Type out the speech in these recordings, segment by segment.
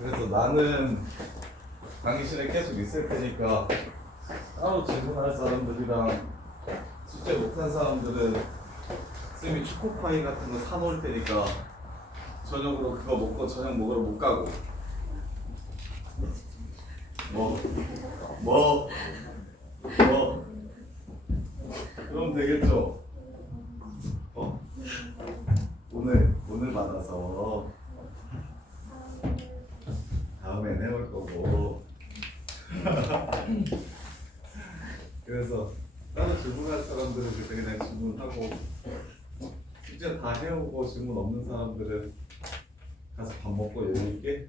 그래서 나는 강의실에 계속 있을 테니까 따로 질문할 사람들이랑 숙제 못한 사람들은 쌤이 초코파이 같은 거 사놓을 테니까 저녁으로 그거 먹고 저녁 먹으러 못 가고 뭐 그럼 되겠죠? 오늘 받아서 다음엔 해올 거고 그래서 따로 질문할 사람들은 그때 그냥 질문하고 숙제 다 해오고 질문 없는 사람들은 가서 밥 먹고 여유 있게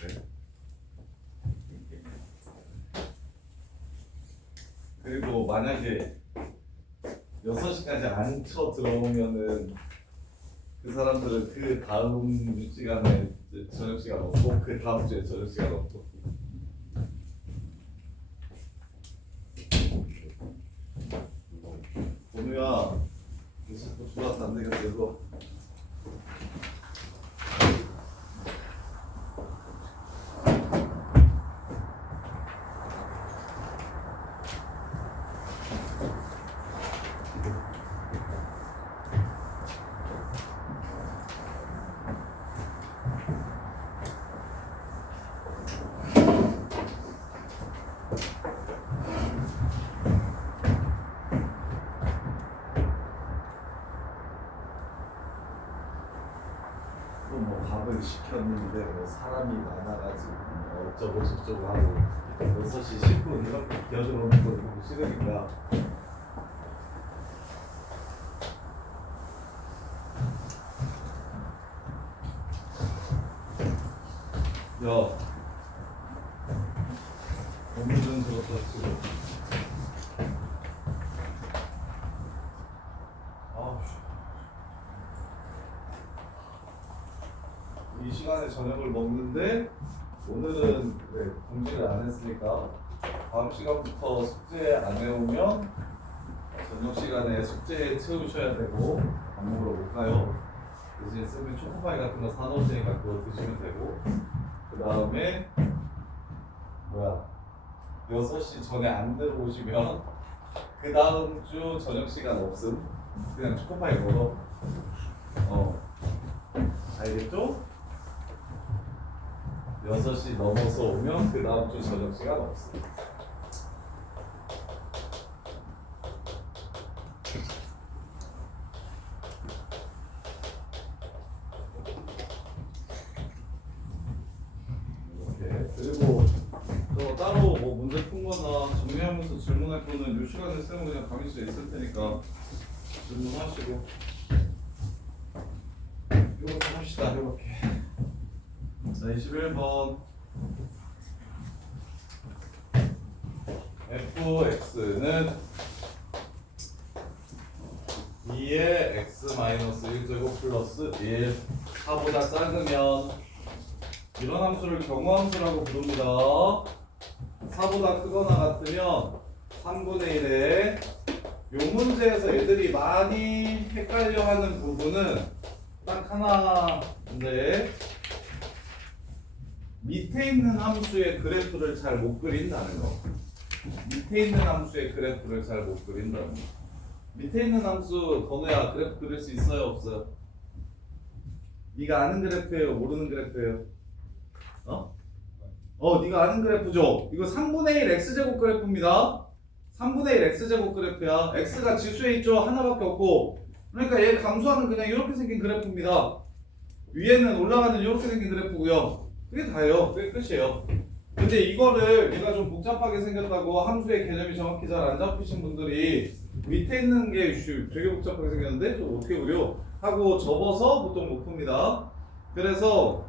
그래. 그리고 만약에 6시까지 안 쳐 들어오면은 그 사람들은 그 다음 시간에 저녁 시간 없고 그 다음 주에 저녁 시간 없고 오늘야 자꾸 졸아서 안 되겠어 이거 뭐 밥을 시켰는데 뭐 사람이 많아가지고 뭐 어쩌고 저쩌고 하고 6시 10분 이렇게 기어들어오는 거 보고 싫으니까 야 오늘은 그렇다 치고 이 시간에 저녁을 먹는데 오늘은 네, 공지를 안 했으니까 다음 시간부터 숙제 안 해오면 저녁 시간에 숙제 채우셔야 되고 밥 먹으러 못 가요. 대신 쌤이 초코파이 같은 거 사놓을 테니까 그거 드시면 되고 그 다음에 6시 전에 안 들어오시면 그 다음 주 저녁 시간 없음. 그냥 초코파이 먹어. 알겠죠? 6시 넘어서 오면 그 다음 주 저녁 시간 없어. 이렇게. 그리고 저 따로 뭐 문제 푼거나 정리하면서 질문할 거는 이 시간에 쌤은 그냥 강의실에 있을 테니까 질문하시고 이렇게 합시다. 이렇게. 자, 21번 fx는 2의 x-1제곱 플러스 1 4보다 작으면 이런 함수를 경우함수라고 부릅니다. 4보다 크거나 같으면 3분의 1에 이 문제에서 애들이 많이 헷갈려하는 부분은 딱 하나인데 밑에 있는 함수의 그래프를 잘 못 그린다는 거. 밑에 있는 함수의 그래프를 잘 못 그린다는 거. 밑에 있는 함수 건우야 그래프 그릴 수 있어요 없어요? 네가 아는 그래프예요 모르는 그래프예요? 네가 아는 그래프죠? 이거 3분의 1 x제곱 그래프입니다. 3분의 1 x제곱 그래프야. x가 지수에 있죠? 하나밖에 없고 그러니까 얘 감소하는 그냥 이렇게 생긴 그래프입니다. 위에는 올라가는 이렇게 생긴 그래프고요. 그게 다예요. 그게 끝이에요. 근데 이거를 얘가 좀 복잡하게 생겼다고 함수의 개념이 정확히 잘 안 잡히신 분들이 밑에 있는 게 되게 복잡하게 생겼는데 좀 어떻게 그려? 하고 접어서 보통 못 풉니다. 그래서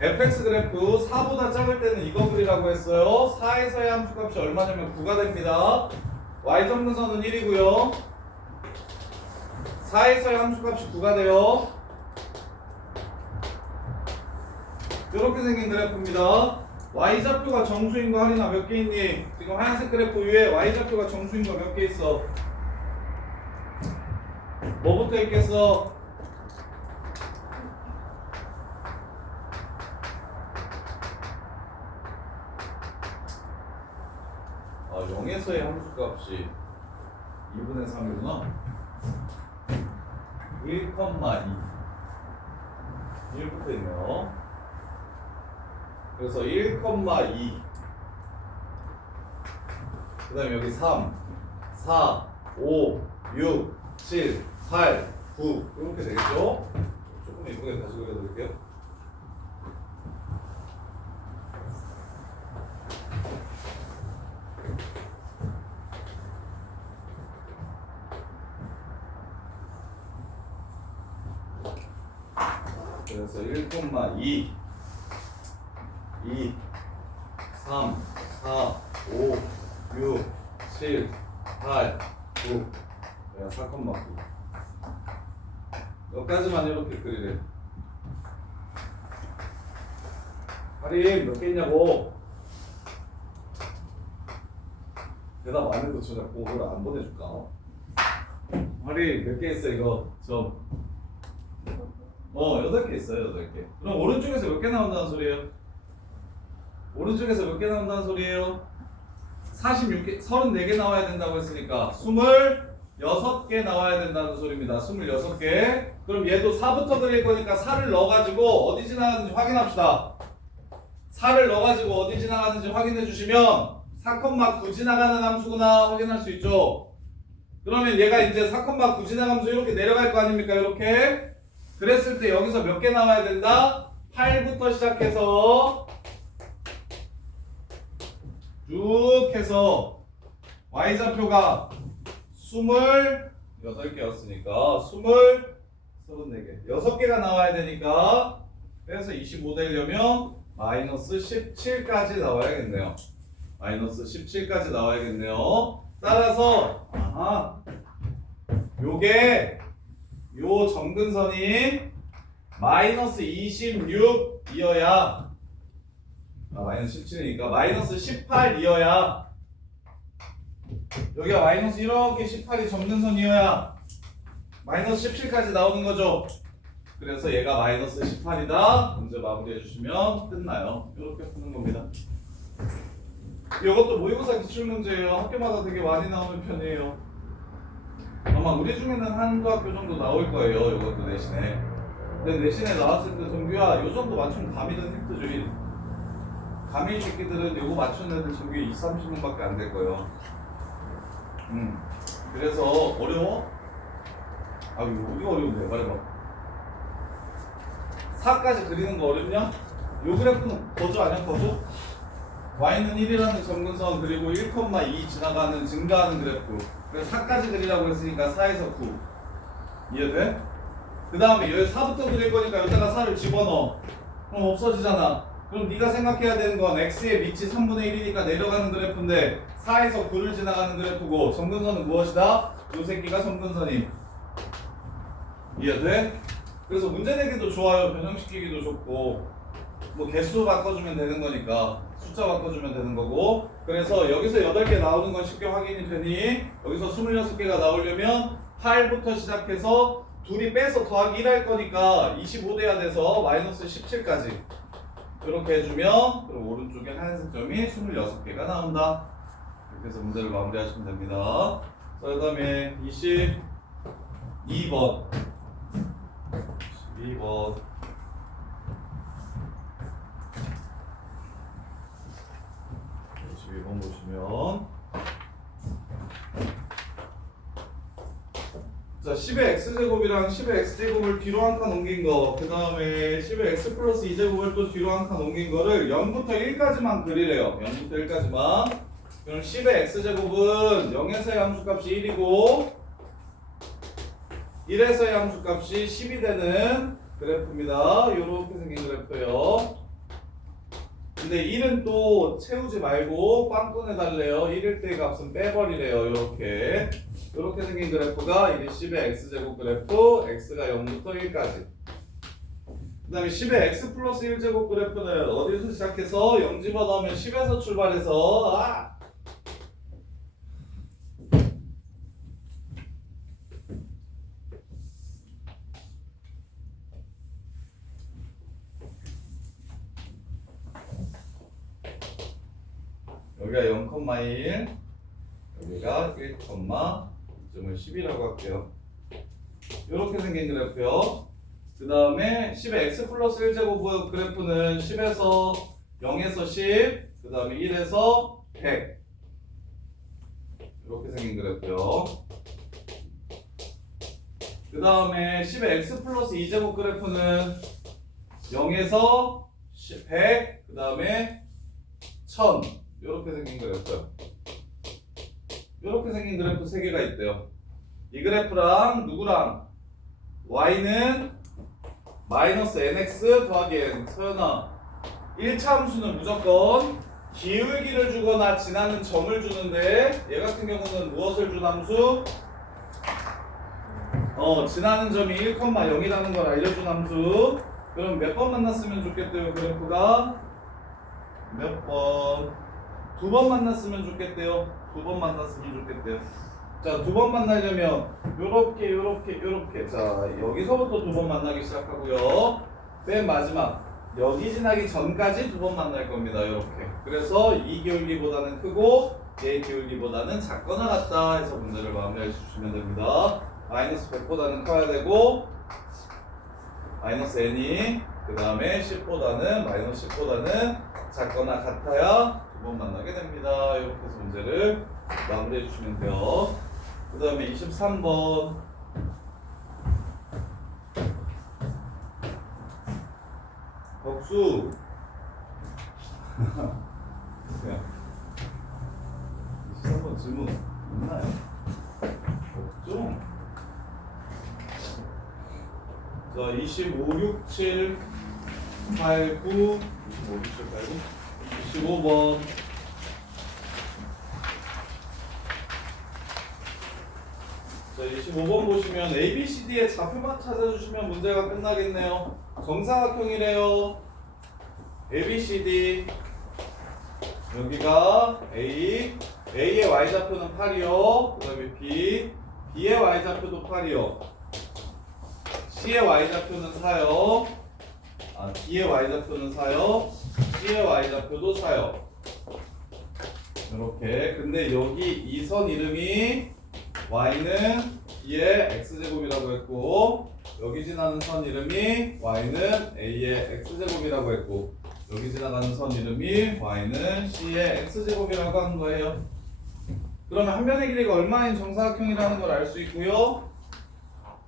fx 그래프 4보다 작을 때는 이거 그리라고 했어요. 4에서의 함수값이 얼마냐면 9가 됩니다. y점근선은 1이고요. 4에서의 함수값이 9가 돼요. 이렇게 생긴 그래프입니다. y좌표가 정수인 거 할인아 몇 개 있니? 지금 하얀색 그래프 위에 y좌표가 정수인 거 몇 개 있어? 뭐부터 있겠어? 아, 0에서의 함수값이 2분의 3이구나. 1,2 1부터 있네요. 그래서 1,2 그 다음에 여기 3 4 5 6 7 8 9 이렇게 되겠죠? 조금 이쁘게 다시 그려드릴게요. 그래서 1,2 2 3 4 5 6 7 8 9 내가 4,9 여기까지만 이렇게 그리래. 할인 몇 개 있냐고. 대답 안 해도 저 자꾸 그걸 안 보내줄까? 할인 몇 개 있어 이거 좀. 8개 있어요. 8개. 그럼 오른쪽에서 몇 개 나온다는 소리예요? 오른쪽에서 몇 개 나온다는 소리예요? 46개, 34개 나와야 된다고 했으니까 26개 나와야 된다는 소리입니다. 26개. 그럼 얘도 4부터 그릴 거니까 4를 넣어가지고 어디 지나가는지 확인합시다. 4를 넣어가지고 어디 지나가는지 확인해 주시면 4,9 지나가는 함수구나 확인할 수 있죠. 그러면 얘가 이제 4,9 지나가면서 이렇게 내려갈 거 아닙니까? 이렇게. 그랬을 때 여기서 몇 개 나와야 된다? 8부터 시작해서 쭉 해서 y좌표가 28개였으니까 34개 6개가 나와야 되니까 그래서 25 되려면 마이너스 17까지 나와야겠네요. 마이너스 17까지 나와야겠네요. 따라서 요게 요 점근선이 마이너스 26이어야 마이너스 17이니까 마이너스 18이어야 여기가 마이너스 이렇게 18이 점근선이어야 마이너스 17까지 나오는 거죠. 그래서 얘가 마이너스 18이다. 문제 마무리해 주시면 끝나요. 이렇게 푸는 겁니다. 이것도 모의고사 기출문제예요. 학교마다 되게 많이 나오는 편이에요. 아마 우리 중에는 한두 학교 정도 나올 거예요. 이것도 내신에. 근데 내신에 나왔을 때 동규야 요 정도 맞추면 감이든 획트주의. 감이 새끼들은 요거 맞추는 애들 저기 20, 30명밖에 안 될 거예요. 그래서 어려워? 이거 어려운데 말해봐. 4까지 그리는 거 어렵냐? 요 그래프는 거저 아니야 거저? y는 1이라는 점근선 그리고 1,2 지나가는 증가하는 그래프. 그래서 4까지 그리라고 했으니까 4에서 9 이해돼? 그 다음에 여기 4부터 그릴 거니까 여기다가 4를 집어넣어. 그럼 없어지잖아. 그럼 네가 생각해야 되는 건 x의 밑이 3분의 1이니까 내려가는 그래프인데 4에서 9를 지나가는 그래프고 점근선은 무엇이다? 요 새끼가 점근선이. 이해돼? 그래서 문제 내기도 좋아요. 변형시키기도 좋고 뭐 개수 바꿔주면 되는 거니까 숫자 바꿔주면 되는 거고. 그래서 여기서 8개 나오는 건 쉽게 확인이 되니 여기서 26개가 나오려면 8부터 시작해서 둘이 빼서 더하기 1 할 거니까 25 돼야 돼서 마이너스 17까지 이렇게 해주면 그럼 오른쪽에 하얀색 점이 26개가 나온다. 이렇게 해서 문제를 마무리하시면 됩니다. 자, 그 다음에 22번 22번 보시면 자 10의 x제곱이랑 10의 x제곱을 뒤로 한 칸 옮긴 거, 그 다음에 10의 x 플러스 2제곱을 또 뒤로 한 칸 옮긴 거를 0부터 1까지만 그리래요. 0부터 1까지만. 그럼 10의 x제곱은 0에서의 함수값이 1이고 1에서의 함수값이 10이 되는 그래프입니다. 이렇게 생긴 그래프예요. 근데 1은 또 채우지 말고 꽝 꺼내달래요. 1일 때의 값은 빼버리래요. 이렇게 생긴 그래프가 이게 10의 x제곱 그래프, x가 0부터 1까지. 그 다음에 10의 x 플러스 1제곱 그래프는 어디서 시작해서 0 집어넣으면 10에서 출발해서 여기가 0,1 여기가 1,2점을 10이라고 할게요. 이렇게 생긴 그래프요. 그 다음에 10의 x 플러스 1제곱 그래프는 10에서 0에서 10, 그 다음에 1에서 100 이렇게 생긴 그래프요. 그 다음에 10의 x 플러스 2제곱 그래프는 0에서 100, 그 다음에 1000 이렇게 생긴 그래프요. 이렇게 생긴 그래프 3개가 있대요. 이 그래프랑 누구랑? y는 마이너스 nx 더하기 n. 서연아, 1차 함수는 무조건 기울기를 주거나 지나는 점을 주는데 얘 같은 경우는 무엇을 준 함수? 지나는 점이 1,0이라는 걸 알려준 함수. 그럼 몇 번 만났으면 좋겠대요, 그래프가? 몇 번? 2번 만났으면 좋겠대요. 2번 만났으면 좋겠대요. 자, 2번 만나려면 요렇게 자, 여기서부터 2번 만나기 시작하고요. 맨 마지막 여기 지나기 전까지 2번 만날 겁니다. 요렇게. 그래서 이 기울기보다는 크고 얘 기울기보다는 작거나 같다 해서 문제를 마무리해 주시면 됩니다. 마이너스 100보다는 커야 되고 마이너스 n이 그 다음에 10보다는 마이너스 10보다는 작거나 같아야 2번 만나게 됩니다. 이렇게 해서 문제를 마무리해 주시면 돼요. 그 다음에 23번 덕수 23번 질문 있나요? 없죠? 자, 25, 6, 7, 8, 9 25, 6, 7, 8, 9 25번 자, 25번 보시면 ABCD의 좌표만 찾아주시면 문제가 끝나겠네요. 정사각형이래요. ABCD 여기가 A A의 Y좌표는 8이요. 그 다음에 B B의 Y좌표도 8이요. C의 Y좌표는 4요. D의 Y좌표는 4요. C의 Y좌표도 4요. 이렇게. 근데 여기 이 선 이름이 y는 b의 x제곱이라고 했고 여기 지나는 선 이름이 y는 a의 x제곱이라고 했고 여기 지나가는 선 이름이 y는 c의 x제곱이라고 하는 거예요. 그러면 한 변의 길이가 얼마인 정사각형이라는 걸 알 수 있고요.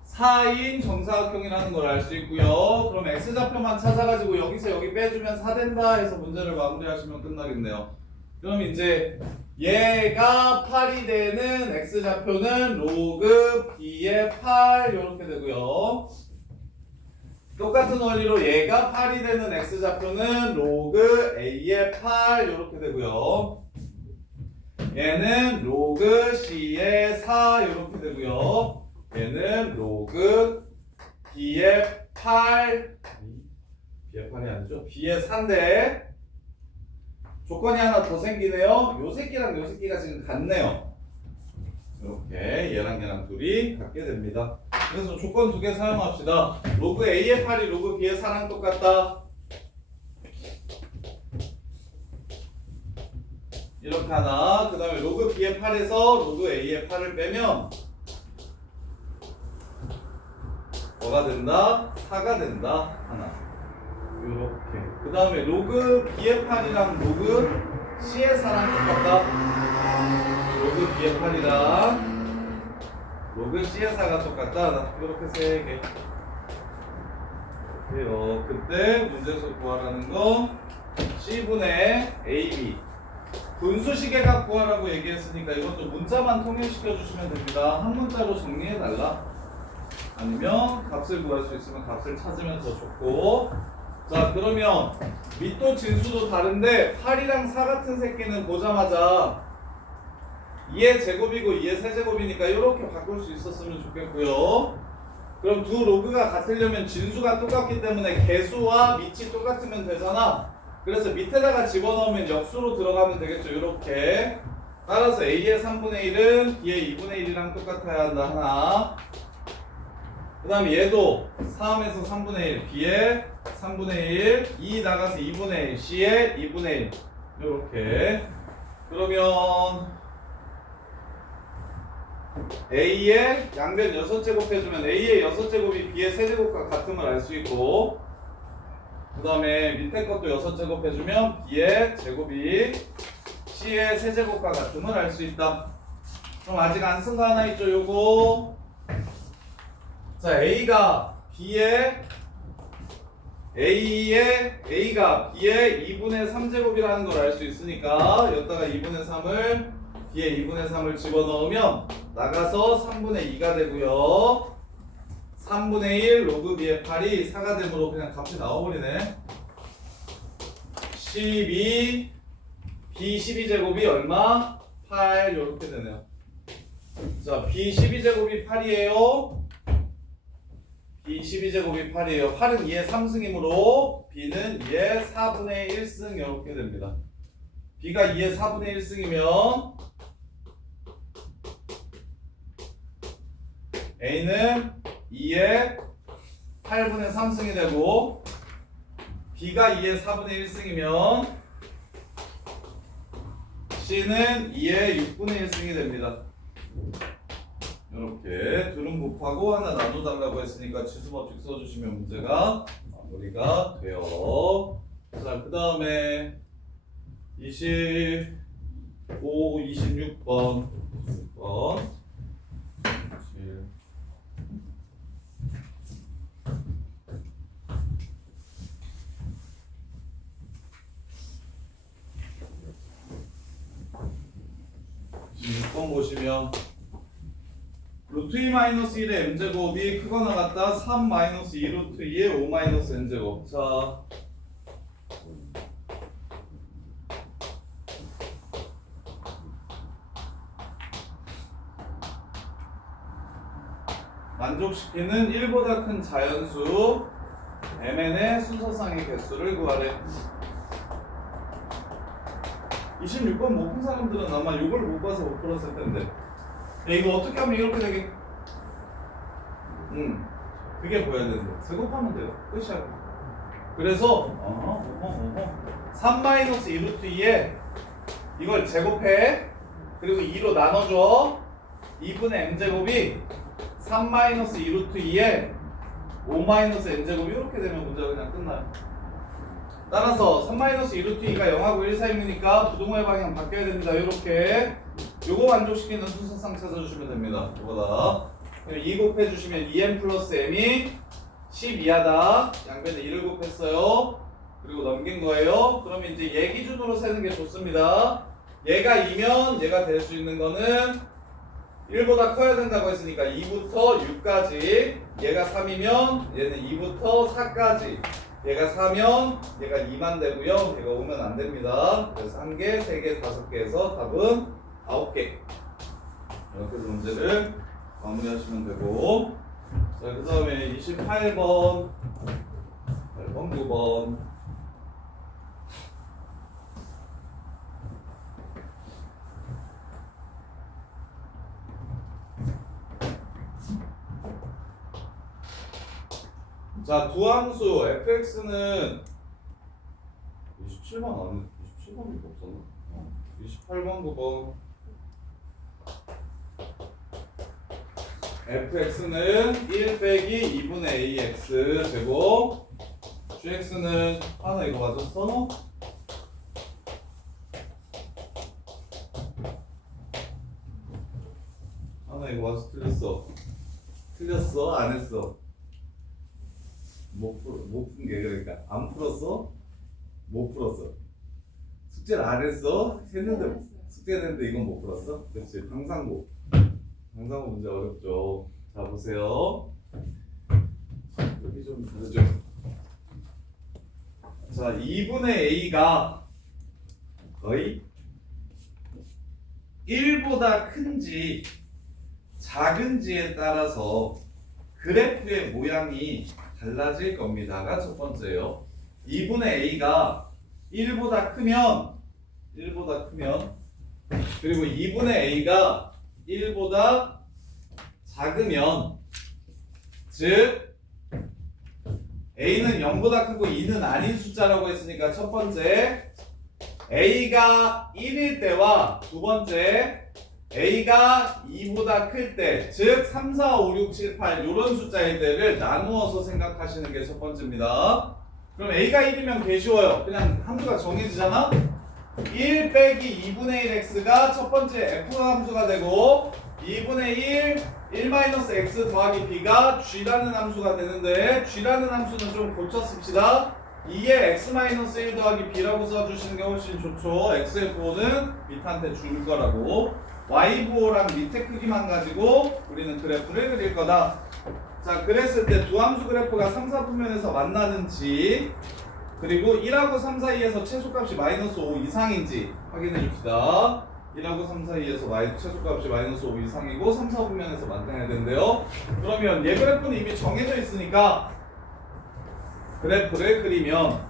4인 정사각형이라는 걸 알 수 있고요. 그럼 x좌표만 찾아가지고 여기서 여기 빼주면 4 된다 해서 문제를 마무리하시면 끝나겠네요. 그럼 이제 얘가 8이 되는 x좌표는 로그 b의 8 이렇게 되고요. 똑같은 원리로 얘가 8이 되는 x좌표는 로그 a의 8 이렇게 되고요. 얘는 로그 c의 4 이렇게 되고요. 얘는 로그 b의 8 b의 8이 아니죠? b의 4인데 조건이 하나 더 생기네요. 요 새끼랑 요 새끼가 지금 같네요. 이렇게 얘랑 둘이 같게 됩니다. 그래서 조건 2개 사용합시다. 로그 A의 8이 로그 B의 4랑 똑같다. 이렇게 하나. 그 다음에 로그 B의 8에서 로그 A의 8을 빼면 뭐가 된다? 4가 된다. 하나. 이렇게. 그 다음에 로그 B의 8이랑 로그 C의 4랑 똑같다. 로그 B의 8이랑 로그 C의 4가 똑같다. 이렇게 3개. 이렇게요. 그때 문제에서 구하라는 거 C분의 AB 분수식의 값 구하라고 얘기했으니까 이것도 문자만 통일시켜 주시면 됩니다. 한 문자로 정리해달라. 아니면 값을 구할 수 있으면 값을 찾으면 더 좋고. 자, 그러면 밑도 진수도 다른데 8이랑 4 같은 새끼는 보자마자 2의 제곱이고 2의 세제곱이니까 이렇게 바꿀 수 있었으면 좋겠고요. 그럼 두 로그가 같으려면 진수가 똑같기 때문에 개수와 밑이 똑같으면 되잖아. 그래서 밑에다가 집어넣으면 역수로 들어가면 되겠죠. 이렇게. 따라서 A의 3분의 1은 B의 2분의 1이랑 똑같아야 한다. 하나. 그 다음에 얘도 3에서 3분의 1, B의 3분의 1, 2 나가서 2분의 1, C의 2분의 1 이렇게. 그러면 A의 양변 6제곱 해주면 A의 6제곱이 B의 세제곱과 같음을 알 수 있고, 그 다음에 밑에 것도 6제곱 해주면 B의 제곱이 C의 세제곱과 같음을 알 수 있다. 그럼 아직 안 쓴 거 하나 있죠, 요거. 자, A가 B의 B의 2분의 3제곱이라는 걸 알 수 있으니까 여기다가 2분의 3을 B의 2분의 3을 집어넣으면 나가서 3분의 2가 되고요. 3분의 1 로그 B의 8이 4가 되므로 그냥 값이 나와버리네. 12 B 12제곱이 얼마? 8 이렇게 되네요. 자, B 12제곱이 8이에요. B 12제곱이 8이에요. 8은 2의 3승이므로 B는 2의 4분의 1승 이렇게 됩니다. B가 2의 4분의 1승이면 A는 2의 8분의 3승이 되고, B가 2의 4분의 1승이면 C는 2의 6분의 1승이 됩니다. 이렇게 둘은 곱하고 하나 나눠달라고 했으니까 지수법칙 써주시면 문제가 마무리가 돼요. 자, 그 다음에 25, 26번 6번 보시면 루트 2 마이너스 1의 m제곱이 크거나 같다 3 마이너스 2 루트 2의 5 마이너스 n제곱. 자, 만족시키는 1보다 큰 자연수 mn의 순서상의 개수를 구하래. 26번 못 푼 사람들은 아마 이걸 못 봐서 못 풀었을 텐데. 야, 이거 어떻게 하면 이렇게 되게 그게 보여야 되는데 제곱하면 돼요. 끝이야. 그래서 3-2 루트 2에 이걸 제곱해. 그리고 2로 나눠줘. 2분의 m제곱이 3-2 루트 2에 5 마이너스 n제곱이 이렇게 되면 문제가 그냥 끝나요. 따라서 3-2 루트 2가 0하고 1 사이니까 부동호의 방향 바뀌어야 됩니다. 이렇게 요거 만족시키는 순서상 찾아주시면 됩니다. 이거다. 2 곱해주시면 2m 플러스 m이 12하다. 양변에 1을 곱했어요. 그리고 넘긴 거예요. 그러면 이제 얘 기준으로 세는 게 좋습니다. 얘가 2면 얘가 될 수 있는 거는 1보다 커야 된다고 했으니까 2부터 6까지. 얘가 3이면 얘는 2부터 4까지. 얘가 4면 얘가 2만 되고요. 얘가 5면 안 됩니다. 그래서 1개, 3개, 5개에서 답은 9개. 이렇게 해서 문제를 마무리하시면 되고. 자, 그 다음에 28번, 8번, 9번. 자, 두 함수 fx는 27번 아니 27번이 없었나? 28번 9번 fx는 1 빼기 2분의 ax 되고 gx는 하나 이거 맞았어? 하나 이거 맞았어? 틀렸어? 틀렸어? 안 했어? 못 푼 게 그러니까 안 풀었어? 못 풀었어. 숙제를 안 했어? 했는데 숙제는 했는데 이건 못 풀었어? 그렇지. 방상고 문제 어렵죠. 자, 보세요. 여기 좀 다르죠. 자, 2분의 a가 거의 1보다 큰지 작은지에 따라서 그래프의 모양이 달라질 겁니다가 첫 번째예요. 2분의 a가 1보다 크면 그리고 2분의 a가 1보다 작으면 즉 a는 0보다 크고 2는 아닌 숫자라고 했으니까 첫 번째 A가 1일 때와 두 번째 A가 2보다 클 때, 즉 3, 4, 5, 6, 7, 8 이런 숫자일 때를 나누어서 생각하시는 게 첫 번째입니다. 그럼 A가 1이면 개 쉬워요. 그냥 함수가 정해지잖아? 1 빼기 2분의 1x가 첫 번째 f 함수가 되고 2분의 1 x 더하기 b가 g라는 함수가 되는데 g라는 함수는 좀 고쳤습시다. 2에 x-1 더하기 b라고 써주시는 게 훨씬 좋죠. x의 부호는 밑한테 줄 거라고. y 부호랑 밑에 크기만 가지고 우리는 그래프를 그릴 거다. 자, 그랬을 때 두 함수 그래프가 3, 4분면에서 만나는지 그리고 1하고 3 사이에서 최소값이 마이너스 5 이상인지 확인해 줍시다. 1하고 3 사이에서 최소값이 마이너스 5 이상이고 3, 4분면에서 만나야 된대요. 그러면 얘 그래프는 이미 정해져 있으니까 그래프를 그리면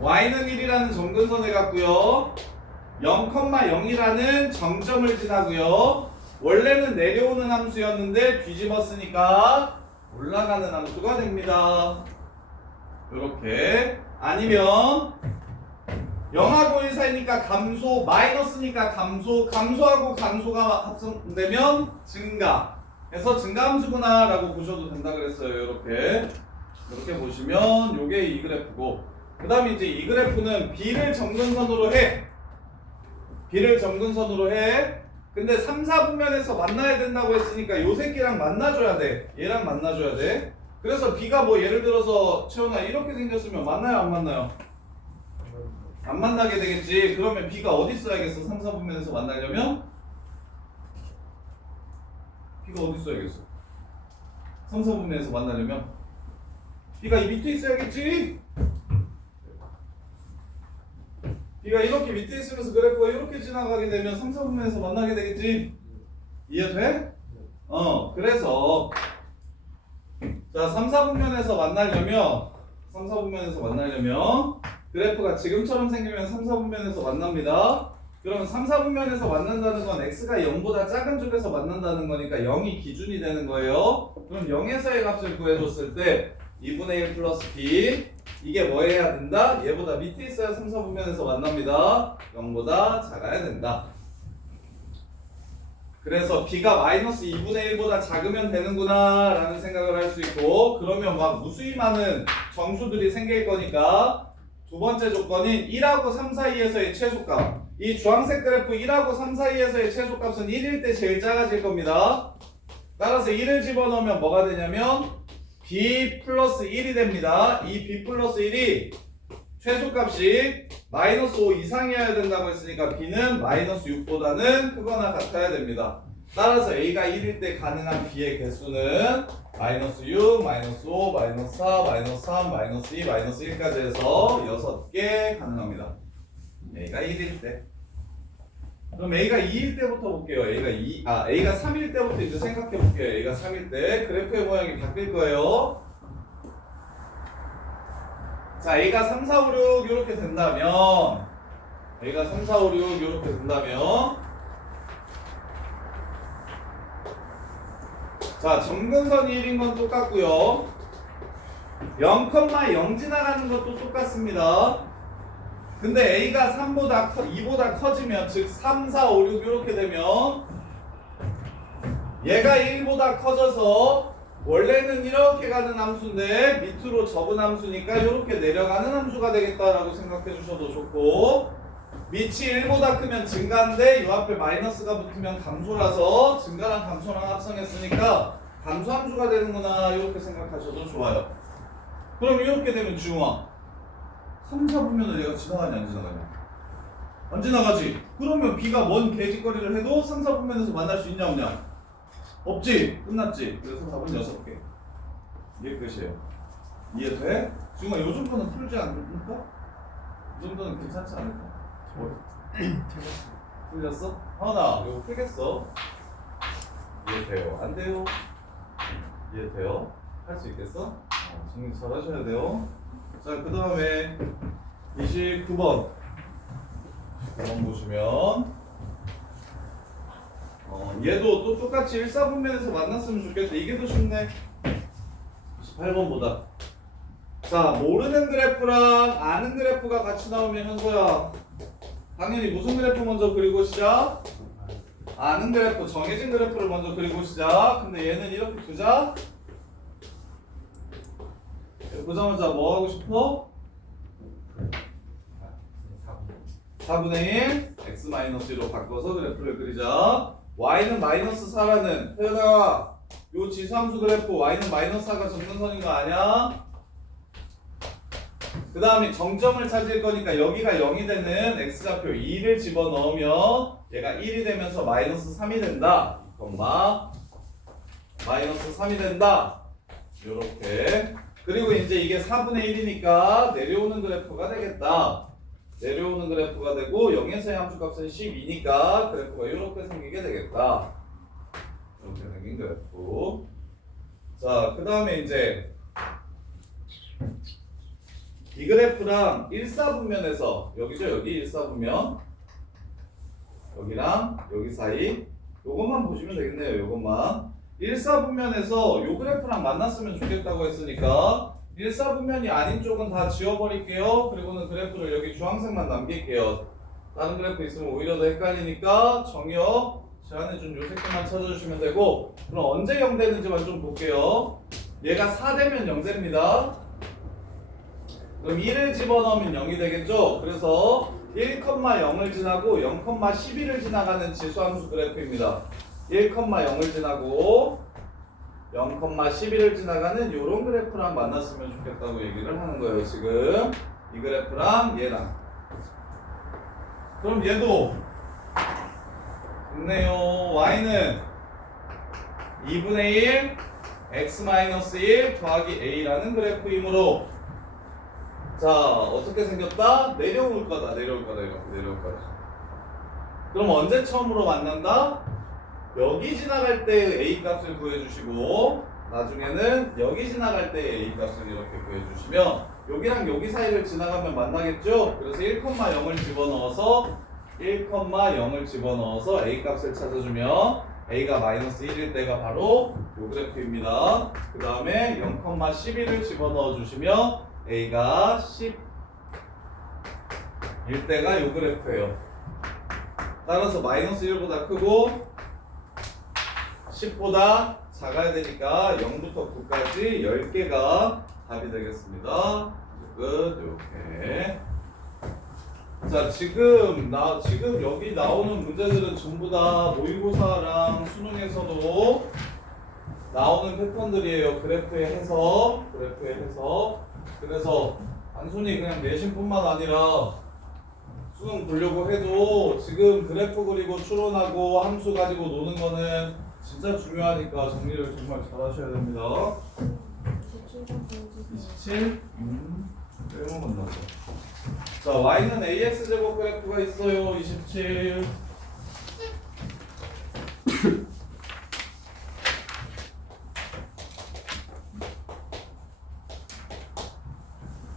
y는 1이라는 점근선을 갖고요. 0,0이라는 정점을 지나고요. 원래는 내려오는 함수였는데 뒤집었으니까 올라가는 함수가 됩니다. 이렇게. 아니면 0하고 1 사이니까 감소, 마이너스니까 감소, 감소하고 감소가 합성되면 증가 해서 증가함수구나 라고 보셔도 된다 그랬어요. 이렇게 보시면 요게 이 그래프고, 그 다음에 이제 이 그래프는 B를 점근선으로 해. 근데 3, 4분면에서 만나야 된다고 했으니까 요 새끼랑 만나줘야 돼. 얘랑 만나줘야 돼. 그래서 B가 뭐 예를 들어서 채원아 이렇게 생겼으면 만나요 안 만나요? 안 만나게 되겠지. 그러면 B가 어디 있어야겠어? 3, 4분면에서 만나려면? B가 어디 있어야겠어? 3, 4분면에서 만나려면? B가 이 밑에 있어야겠지? B가 이렇게 밑에 있으면서 그래프가 이렇게 지나가게 되면 3, 4분면에서 만나게 되겠지? 이해돼? 그래서 자, 3, 4분면에서 만나려면 그래프가 지금처럼 생기면 3, 4분면에서 만납니다. 그러면 3, 4분면에서 만난다는 건 x가 0보다 작은 쪽에서 만난다는 거니까 0이 기준이 되는 거예요. 그럼 0에서의 값을 구해줬을 때 2분의 1 플러스 b 이게 뭐 해야 된다? 얘보다 밑에 있어야 3, 4분면에서 만납니다. 0보다 작아야 된다. 그래서 b가 마이너스 2분의 1보다 작으면 되는구나 라는 생각을 할 수 있고, 그러면 막 무수히 많은 정수들이 생길 거니까 두 번째 조건인 1하고 3 사이에서의 최소값, 이 주황색 그래프 1하고 3 사이에서의 최소값은 1일 때 제일 작아질 겁니다. 따라서 1을 집어넣으면 뭐가 되냐면 b 플러스 1이 됩니다. 이 b 플러스 1이 최소값이 마이너스 5 이상이어야 된다고 했으니까 b는 마이너스 6보다는 크거나 같아야 됩니다. 따라서 a가 1일 때 가능한 b의 개수는 마이너스 6, 마이너스 5, 마이너스 4, 마이너스 3, 마이너스 2, 마이너스 1까지 해서 6개 가능합니다. a가 1일 때. 그럼 a가 2일 때부터 볼게요. A가 3일 때부터 이제 생각해 볼게요. A가 3일 때 그래프의 모양이 바뀔 거예요. 자, A가 3, 4, 5, 6 이렇게 된다면 자, 점근선이 1인 건 똑같고요. 0,0 지나가는 것도 똑같습니다. 근데 A가 2보다 커지면, 즉 3, 4, 5, 6 이렇게 되면 얘가 1보다 커져서 원래는 이렇게 가는 함수인데 밑으로 접은 함수니까 이렇게 내려가는 함수가 되겠다라고 생각해 주셔도 좋고, 밑이 1보다 크면 증가인데 이 앞에 마이너스가 붙으면 감소라서 증가랑 감소랑 합성했으니까 감소함수가 되는구나 이렇게 생각하셔도 좋아요. 그럼 이렇게 되면 지웅아 3, 4분면을 얘가 지나가냐 안 지나가냐? 안 지나가지. 그러면 B가 뭔 개짓거리를 해도 3, 4분면에서 만날 수 있냐 없냐? 없지. 끝났지. 그래서 답은 6개. 이게 끝이에요. 이해돼? 지웅아 요 정도는 풀지 않을까? 이 정도는 괜찮지 않을까? 풀렸어? 하은아 이거 풀겠어? 이해돼요? 안 돼요? 이해돼요? 할 수 있겠어? 정리 잘 하셔야 돼요. 자, 그 다음에 29번 보시면 얘도 또 똑같이 1, 4분면에서 만났으면 좋겠다. 이게 더 쉽네. 28번보다 자, 모르는 그래프랑 아는 그래프가 같이 나오면 현서야 당연히 무슨 그래프 먼저 그리고 시작? 아는 그래프, 정해진 그래프를 먼저 그리고 시작. 근데 얘는 이렇게 두자. 보자마자 뭐 하고 싶어? 4분의 1 x-1로 바꿔서 그래프를 그리자. y는 마이너스 4라는 태연아 요 지수함수 그래프 y는 마이너스 4가 정근선인 거 아니야? 그 다음에 정점을 찾을 거니까 여기가 0이 되는 x좌표 2를 집어넣으면 얘가 1이 되면서 마이너스 3이 된다. 마이너스 3이 된다. 요렇게. 그리고 이제 이게 4분의 1이니까 내려오는 그래프가 되겠다. 내려오는 그래프가 되고 0에서의 함수값은 12니까 그래프가 이렇게 생기게 되겠다. 이렇게 생긴 그래프. 자, 그 다음에 이제 이 그래프랑 1사분면에서 여기죠, 여기 1사분면 여기랑 여기 사이 요것만 보시면 되겠네요. 요것만 1사분면에서 요 그래프랑 만났으면 좋겠다고 했으니까 1사분면이 아닌 쪽은 다 지워버릴게요. 그리고는 그래프를 여기 주황색만 남길게요. 다른 그래프 있으면 오히려 더 헷갈리니까 정의역 제한해준 요 색깔만 찾아주시면 되고, 그럼 언제 0 되는지만 좀 볼게요. 얘가 4 되면 0 됩니다. 그럼 1을 집어넣으면 0이 되겠죠? 그래서 1,0을 지나고 0,11을 지나가는 지수함수 그래프입니다. 1,0을 지나고 0,11을 지나가는 요런 그래프랑 만났으면 좋겠다고 얘기를 하는 거예요. 지금 이 그래프랑 얘랑. 그럼 얘도 좋네요. y는 2분의 1 x-1 더하기 a라는 그래프이므로 자, 어떻게 생겼다? 내려올 거다. 내려올 거다. 이렇게 내려올 거다. 그럼 언제 처음으로 만난다? 여기 지나갈 때의 a 값을 구해주시고 나중에는 여기 지나갈 때의 a 값을 이렇게 구해주시면 여기랑 여기 사이를 지나가면 만나겠죠? 그래서 1,0을 집어넣어서 1,0을 집어넣어서 a 값을 찾아주면 a가 마이너스 1일 때가 바로 요 그래프입니다. 그 다음에 0,11을 집어넣어 주시면 a가 10일 때가 요 그래프예요. 따라서 마이너스 1보다 크고 10보다 작아야 되니까 0부터 9까지 10개가 답이 되겠습니다. 끝. 이렇게. 자, 지금 여기 나오는 문제들은 전부 다 모의고사랑 수능에서도 나오는 패턴들이에요. 그래프의 해석. 그래서 단순히 그냥 내신뿐만 아니라 수능 보려고 해도 지금 그래프 그리고 추론하고 함수 가지고 노는 거는 진짜 중요하니까 정리를 정말 잘 하셔야 됩니다. 27? 빼먹었나? 자, y는 ax제곱 그래프가 있어요. 27.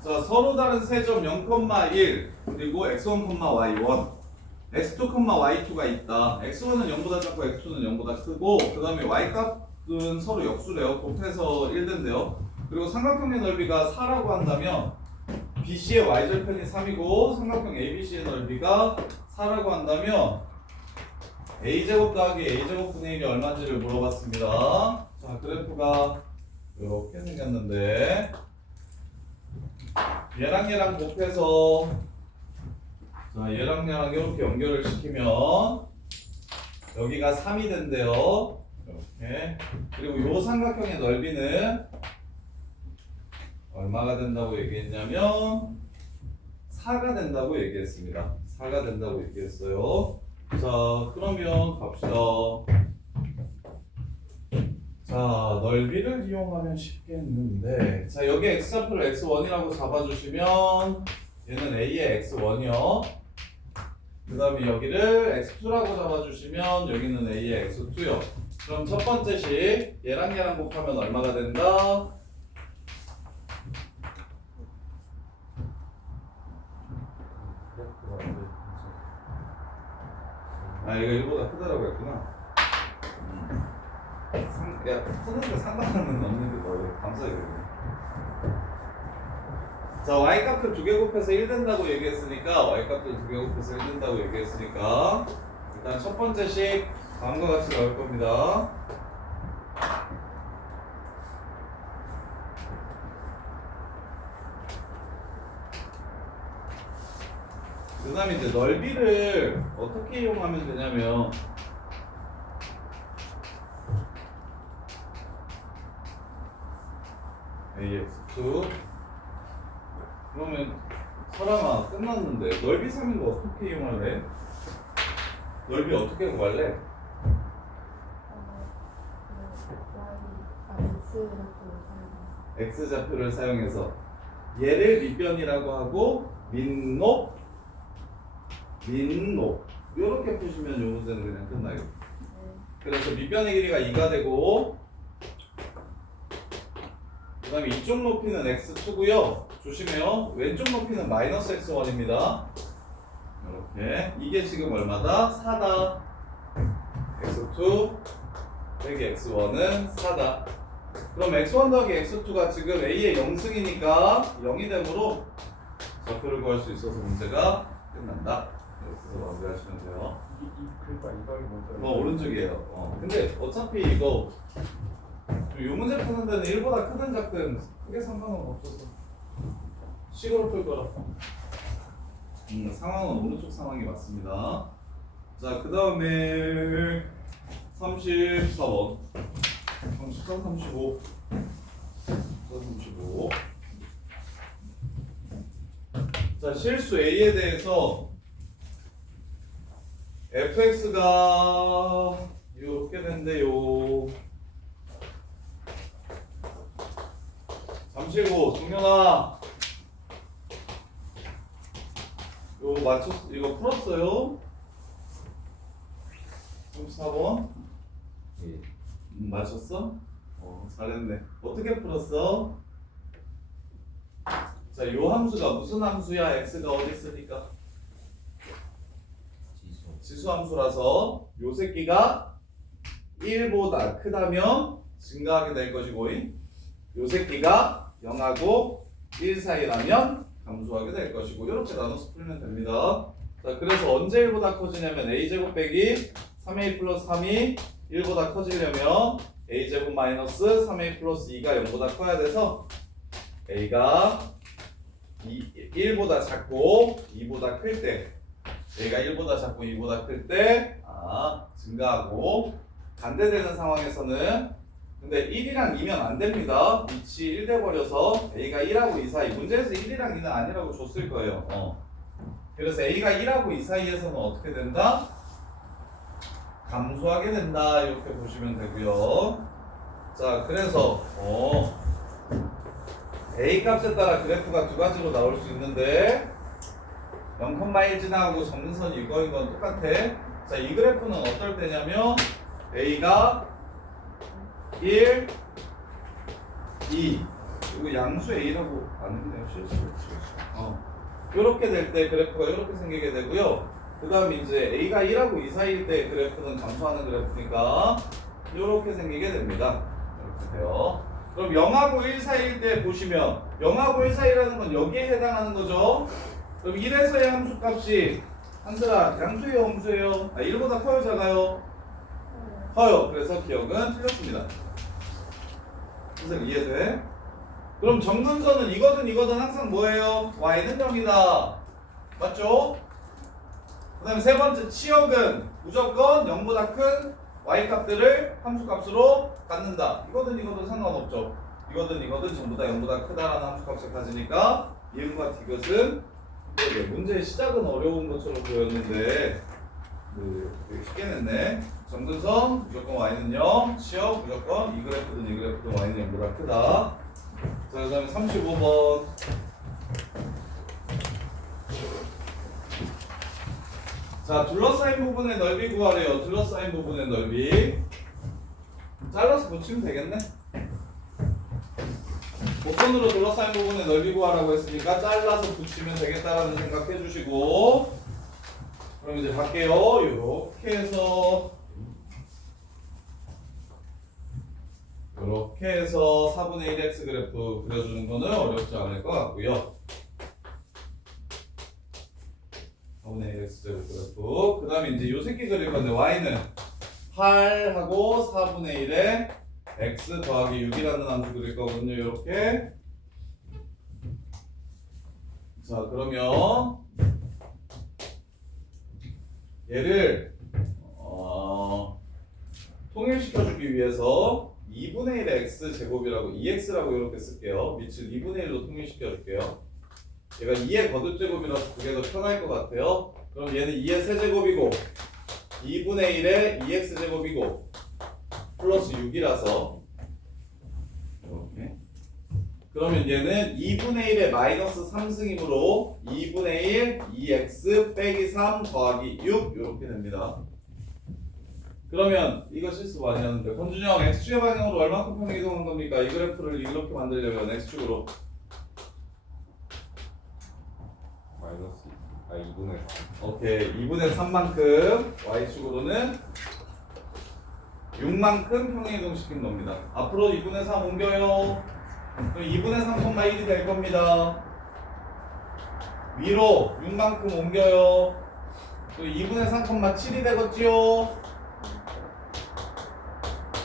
자, 서로 다른 세점 0,1 그리고 x1, y1 x2, y2가 있다. x1은 0보다 작고 x2는 0보다 크고 그 다음에 y값은 서로 역수래요. 곱해서 1된대요. 그리고 삼각형의 넓이가 4라고 한다면 BC의 y절편이 3이고 삼각형 ABC의 넓이가 4라고 한다면 a제곱 더하기 a제곱 분의 1이 얼마인지를 물어봤습니다. 자, 그래프가 이렇게 생겼는데 얘랑 곱해서 자, 얘랑 이렇게 연결을 시키면 여기가 3이 된대요. 이렇게. 그리고 요 삼각형의 넓이는 얼마가 된다고 얘기했냐면 4가 된다고 얘기했습니다. 4가 된다고 얘기했어요. 자, 그러면 갑시다. 자, 넓이를 이용하면 쉽겠는데 자, 여기 x좌표를 x1이라고 잡아주시면 얘는 a의 x1이요. 그 다음에 여기를 x2라고 잡아주시면 여기는 a의 x2요. 그럼 첫 번째 식 얘랑 곱하면 얼마가 된다? 아, 이거 1보다 크다라고 했구나. 야, 크는데 상관은 없는데 뭐 감사해. 자, y값을 2개 곱해서 1 된다고 얘기했으니까 y값을 2개 곱해서 1 된다고 얘기했으니까 일단 첫 번째 식 다음과 같이 나올 겁니다. 그 다음에 이제 넓이를 어떻게 이용하면 되냐면 ax2 그러면 설아마 끝났는데 넓이 3인 거 어떻게 이용할래? 넓이 어떻게 구할래? x좌표를 사용해서 얘를 밑변이라고 하고 민높 이렇게 푸시면 요 문제는 그냥 끝나요. 그래서 밑변의 길이가 2가 되고 그 다음에 이쪽 높이는 x2고요. 조심해요. 왼쪽 높이는 마이너스 x1입니다. 이렇게 이게 지금 얼마다? 4다. x2 빼기 x1은 4다. 그럼 x1 더하기 x2가 지금 a의 0승이니까 0이 되므로 좌표를 구할 수 있어서 문제가 끝난다. 이렇게 마무리하시면 돼요. 그러니까 이걸 먼저. 오른쪽이에요. 근데 어차피 이거 이 문제 푸는 데는 1보다 크든 작든 크게 상관은 없어서 식으로 풀 거라. 상황은 오른쪽 상황이 맞습니다. 자, 그 다음에 34번 33, 35 35 자, 실수 A에 대해서 fx가 이렇게 된대요. 잠시고 동현아 이거 풀었어요? 34번? 예. 맞췄어? 잘했네. 어떻게 풀었어? 자, 요 함수가 무슨 함수야? x가 어디 있으니까? 지수 함수라서 요 새끼가 1보다 크다면 증가하게 될 것이고 요 새끼가 0하고 1 사이라면 감소하게 될 것이고 이렇게 나눠서 풀면 됩니다. 자, 그래서 언제 1보다 커지냐면 a제곱 빼기 3a 플러스 3이 1보다 커지려면 a제곱 마이너스 3a 플러스 2가 0보다 커야 돼서 a가 1보다 작고 2보다 클 때 a가 1보다 작고 2보다 클 때 증가하고 반대되는 상황에서는 근데 1이랑 2면 안 됩니다. 위치 1 돼버려서 a가 1하고 2 사이 문제에서 1이랑 2는 아니라고 줬을 거예요. 그래서 a가 1하고 2 사이에서는 어떻게 된다? 감소하게 된다. 이렇게 보시면 되고요. 자, 그래서 a 값에 따라 그래프가 두 가지로 나올 수 있는데 0,1 지나가고 점선이 이거인 건 똑같아. 자, 이 그래프는 어떨 때냐면 a가 1, 2 이거 양수 a라고 안 그냥 실수. 이렇게 될 때 그래프가 이렇게 생기게 되고요. 그 다음에 이제 a가 1하고 2 사이일 때 그래프는 감소하는 그래프니까 이렇게 생기게 됩니다. 이렇게 돼요. 그럼 0하고 1 사이일 때 보시면 0하고 1 사이라는 건 여기에 해당하는 거죠. 그럼 1에서의 함수값이 한들아 양수예요 함수예요? 1보다 커요 작아요? 커요. 그래서 기억은 틀렸습니다. 선생님 이해돼? 그럼 정근선은 이거든 항상 뭐예요? y는 0이다. 맞죠? 그 다음에 세 번째 치역은 무조건 0보다 큰 y값들을 함수값으로 갖는다. 이거든 상관없죠. 이거든 전부 다 0보다 크다라는 함수값을 가지니까 이응과 디귿은 문제의 시작은 어려운 것처럼 보였는데 되게 쉽게 냈네. 정근선 무조건 y는 0, 치역 무조건 이 그래프든 y는 0보다 크다. 자, 그 다음에 35번 자, 둘러싸인 부분의 넓이 구하래요. 둘러싸인 부분의 넓이 잘라서 붙이면 되겠네. 곡선으로 둘러싸인 부분의 넓이 구하라고 했으니까 잘라서 붙이면 되겠다라는 생각 해주시고 그럼 이제 갈게요. 이렇게 해서 4분의 1x 그래프 그려주는 거는 어렵지 않을 것 같고요. 4분의 1 x제곱 그래프. 그 다음에 이제 요 새끼 그릴 건데 y는 8하고 4분의 1에 x 더하기 6이라는 함수 그릴 거거든요. 이렇게. 자, 그러면 얘를 통일시켜주기 위해서 2분의 1의 x제곱이라고 2x라고 이렇게 쓸게요. 밑을 2분의 1로 통일시켜줄게요. 얘가 2의 거듭제곱이라서 그게 더 편할 것 같아요. 그럼 얘는 2의 세제곱이고 2분의 1의 2x제곱이고 플러스 6이라서 이렇게. 그러면 얘는 2분의 1의 마이너스 3승이므로 2분의 1 2x 빼기 3 더하기 6 이렇게 됩니다. 그러면 이거 실수 많이 하는데 권준이 형 x축의 방향으로 얼마큼 평행 이동한 겁니까? 이 그래프를 이렇게 만들려면 x축으로 마이너스 2분의 3. 오케이 2분의 3만큼 y축으로는 6만큼 평행 이동시킨 겁니다. 앞으로 2분의 3 옮겨요. 그럼 2분의 3,1이 될 겁니다. 위로 6만큼 옮겨요. 또 2분의 3,7이 되겠지요.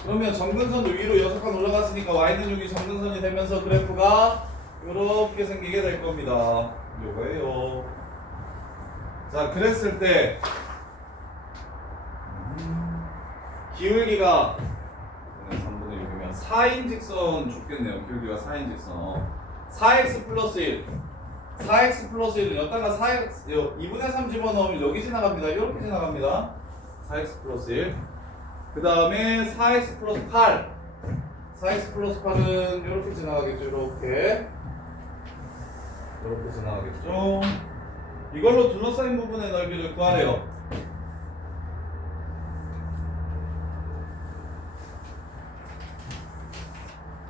그러면 정근선도 위로 6칸 올라갔으니까 y는 6이 정근선이 되면서 그래프가 이렇게 생기게 될 겁니다. 요거예요. 자, 그랬을 때 기울기가 3분의 6이면 4인 직선 줬겠네요. 기울기가 4인 직선. 4x 플러스 1. 4x 플러스 1은 여기다가 4x 2분의 3 집어넣으면 여기 지나갑니다. 이렇게 지나갑니다. 4x 플러스 1. 그 다음에 4x 플러스 8. 4x 플러스 8은 이렇게 지나가겠죠. 이렇게 지나가겠죠. 이걸로 둘러싸인 부분의 넓이를 구하래요.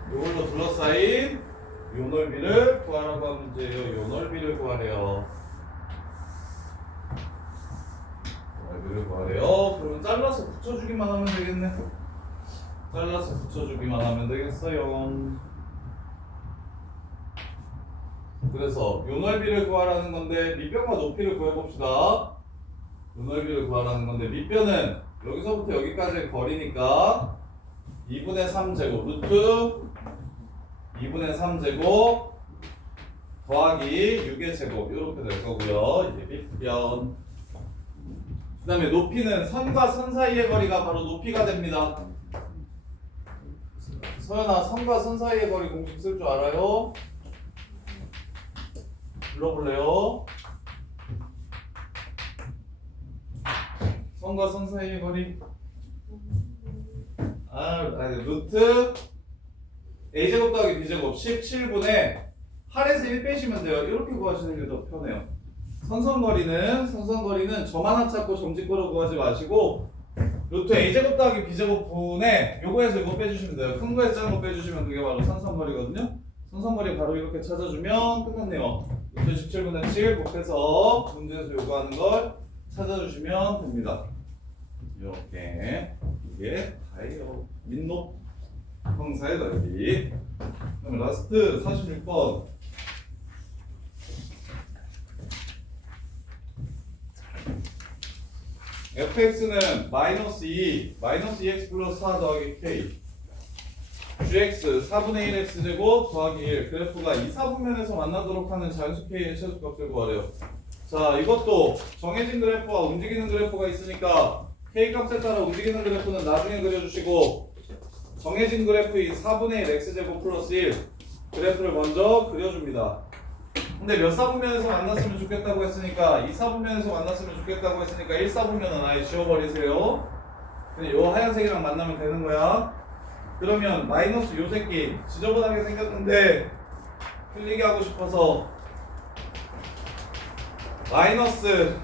이걸로 둘러싸인 요 넓이를 구하라고 하는 문제예요. 요 넓이를 구하래요. 넓이를 구하래요. 그러면 잘라서 붙여주기만 하면 되겠네. 잘라서 붙여주기만 하면 되겠어요. 그래서 요 넓이를 구하라는 건데 밑변과 높이를 구해봅시다. 요 넓이를 구하라는 건데 밑변은 여기서부터 여기까지의 거리니까 2분의 3제곱 루트 2분의 3제곱 더하기 6의 제곱 이렇게 될 거고요. 이제 밑변. 그 다음에 높이는 선과 선 사이의 거리가 바로 높이가 됩니다. 서연아, 선과 선 사이의 거리 공식 쓸 줄 알아요? 불러볼래요? 선과 선 사이의 거리 루트 a제곱 더하기 b제곱 17분의 8에서 1 빼시면 돼요. 이렇게 구하시는 게 더 편해요. 선선거리는 점 하나 찾고 점짓고로 구하지 마시고 루트 a제곱 더하기 b제곱 분의 요거에서 이거 빼주시면 돼요. 큰 거에서 작은 거 빼주시면 그게 바로 선선거리거든요. 선선거리 바로 이렇게 찾아주면 끝났네요. 루트 17분의 7 곱해서 문제에서 요구하는 걸 찾아주시면 됩니다. 이렇게 이게 다예요. 민노 형사의 넓이. 그럼 라스트 46번. fx는 마이너스 2x 플러스 4 더하기 k gx 4분의 1 x제곱 더하기 1 그래프가 2, 4분면에서 만나도록 하는 자연수 k의 최소값을 구하래요. 자, 이것도 정해진 그래프와 움직이는 그래프가 있으니까 k 값에 따라 움직이는 그래프는 나중에 그려주시고 정해진 그래프인 4분의 1 x제곱 플러스 1 그래프를 먼저 그려줍니다. 근데 몇 사분면에서 만났으면 좋겠다고 했으니까 2, 4분면에서 만났으면 좋겠다고 했으니까 1, 4분면은 아예 지워버리세요. 그냥 요 하얀색이랑 만나면 되는 거야. 그러면 마이너스 요 새끼 지저분하게 생겼는데 틀리게 하고 싶어서 마이너스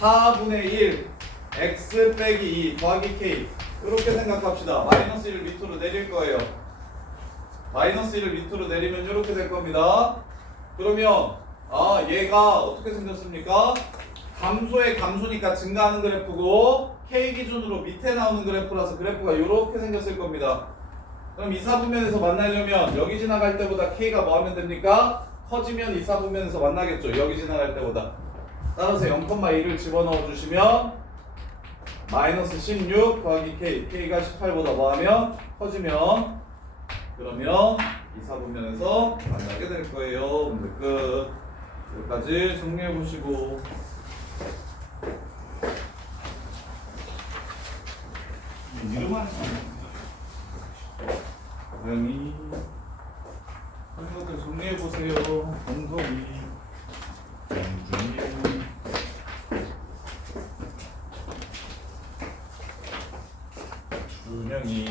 4분의 1 x 빼기 2 더하기 k 이렇게 생각합시다. 마이너스 1을 밑으로 내릴 거예요. 마이너스 1을 밑으로 내리면 이렇게 될 겁니다. 그러면 얘가 어떻게 생겼습니까? 감소의 감소니까 증가하는 그래프고 K 기준으로 밑에 나오는 그래프라서 그래프가 이렇게 생겼을 겁니다. 그럼 2, 4분면에서 만나려면 여기 지나갈 때보다 K가 뭐 하면 됩니까? 커지면 2, 4분면에서 만나겠죠. 여기 지나갈 때보다. 따라서 0,1을 집어넣어 주시면 마이너스 16 더하기 k, k가 18보다 뭐하면 커지면 그러면 이사분면에서 만나게 될 거예요. 문제 끝. 여기까지 정리해 보시고 이름만 고양이 하는 것들 정리해 보세요. 엉덩이 공주님 준영이